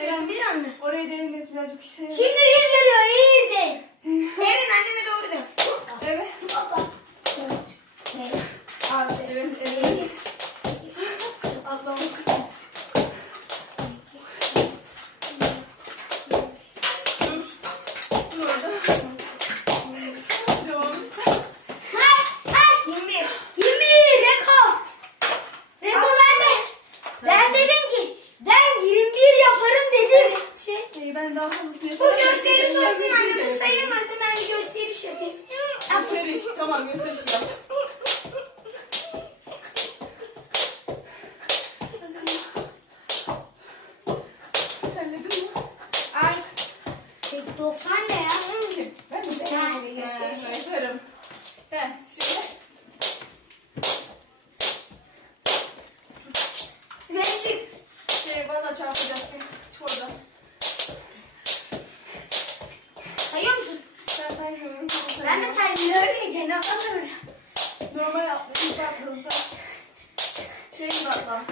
Evet. Bir anne. Oraya değinmesin birazcık. Şey Şimdi yürü geliyor. Okey ben daha fazlasını Bu yapamam. gösteriş olsun anne. Bu sayılmasın. Ben bir gösteriş yapayım. Gösteriş. Tamam gösteriş yap. Halledin mi? Ay. 90 ne ya? Ben de. Ben de gösteriş. yaparım. Ben de saymıyorum ya cennet atamıyorum. Normal atlayıp atlayıp. Şey atla.